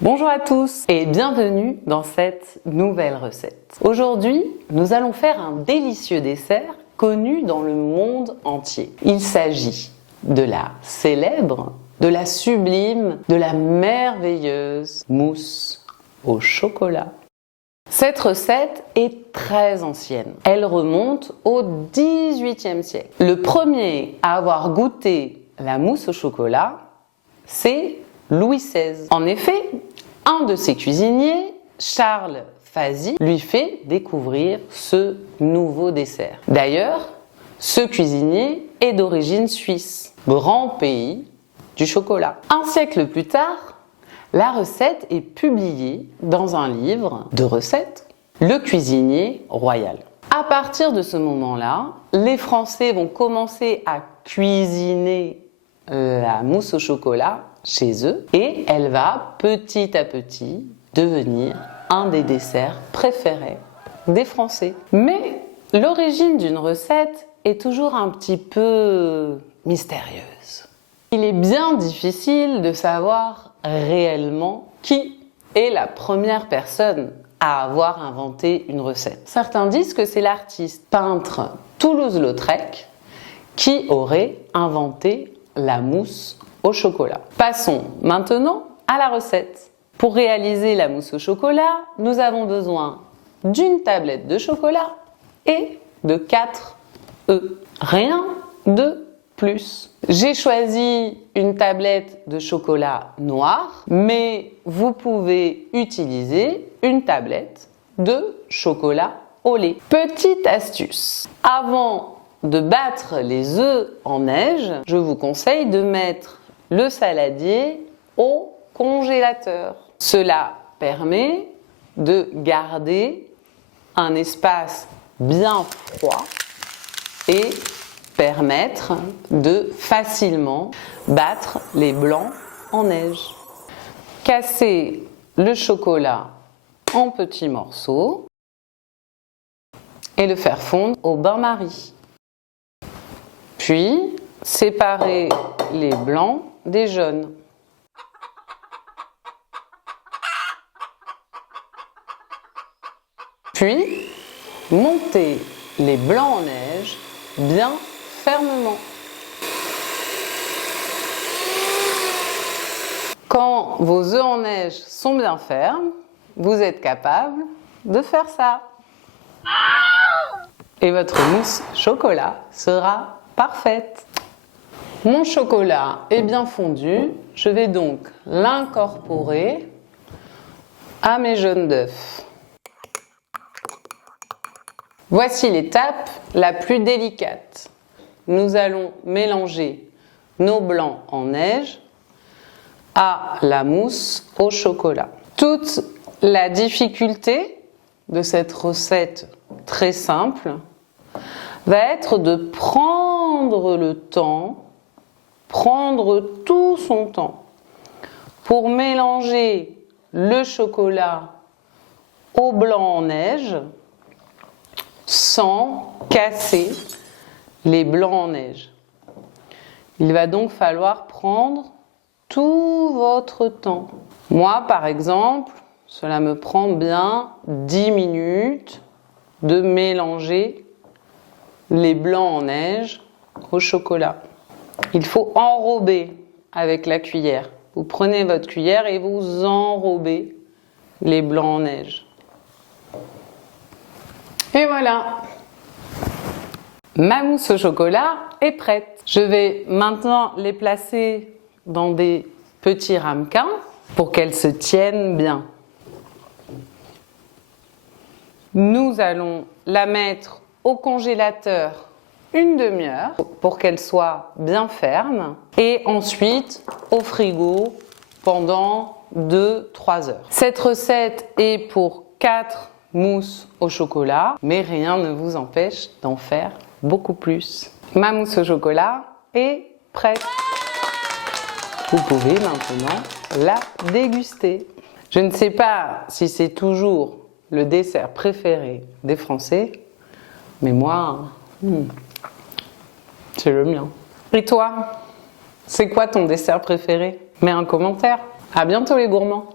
Bonjour à tous et bienvenue dans cette nouvelle recette. Aujourd'hui, nous allons faire un délicieux dessert connu dans le monde entier. Il s'agit de la célèbre, de la sublime, de la merveilleuse mousse au chocolat. Cette recette est très ancienne. Elle remonte au XVIIIe siècle. Le premier à avoir goûté la mousse au chocolat, c'est Louis XVI. En effet, un de ses cuisiniers, Charles Fazy, lui fait découvrir ce nouveau dessert. D'ailleurs, ce cuisinier est d'origine suisse, grand pays du chocolat. Un siècle plus tard, la recette est publiée dans un livre de recettes, Le Cuisinier Royal. À partir de ce moment-là, les Français vont commencer à cuisiner la mousse au chocolat chez eux et elle va petit à petit devenir un des desserts préférés des Français. Mais l'origine d'une recette est toujours un petit peu mystérieuse. Il est bien difficile de savoir réellement qui est la première personne à avoir inventé une recette. Certains disent que c'est l'artiste peintre Toulouse-Lautrec qui aurait inventé la mousse au chocolat. Passons maintenant à la recette. Pour réaliser la mousse au chocolat, nous avons besoin d'une tablette de chocolat et de 4 œufs. Rien de plus. J'ai choisi une tablette de chocolat noir, mais vous pouvez utiliser une tablette de chocolat au lait. Petite astuce, avant de battre les œufs en neige, je vous conseille de mettre le saladier au congélateur. Cela permet de garder un espace bien froid et permettre de facilement battre les blancs en neige. Casser le chocolat en petits morceaux et le faire fondre au bain-marie. Puis, séparer les blancs des jaunes. Puis, monter les blancs en neige bien fermement. Quand vos œufs en neige sont bien fermes, vous êtes capable de faire ça. Et votre mousse chocolat sera parfaite. Mon chocolat est bien fondu, je vais donc l'incorporer à mes jaunes d'œufs. Voici l'étape la plus délicate. Nous allons mélanger nos blancs en neige à la mousse au chocolat. Toute la difficulté de cette recette très simple va être de prendre le temps, prendre tout son temps pour mélanger le chocolat au blanc en neige sans casser les blancs en neige. Il va donc falloir prendre tout votre temps. Moi, par exemple, cela me prend bien 10 minutes de mélanger les blancs en neige au chocolat. Il faut enrober avec la cuillère. Vous prenez votre cuillère et vous enrobez les blancs en neige. Et voilà, ma mousse au chocolat est prête. Je vais maintenant les placer dans des petits ramequins pour qu'elles se tiennent bien. Nous allons la mettre au congélateur une demi-heure pour qu'elle soit bien ferme et ensuite au frigo pendant 2-3 heures. Cette recette est pour 4 mousses au chocolat, mais rien ne vous empêche d'en faire beaucoup plus. Ma mousse au chocolat est prête. Vous pouvez maintenant la déguster. Je ne sais pas si c'est toujours le dessert préféré des Français, mais moi, c'est le mien. Et toi, c'est quoi ton dessert préféré? Mets un commentaire. À bientôt les gourmands.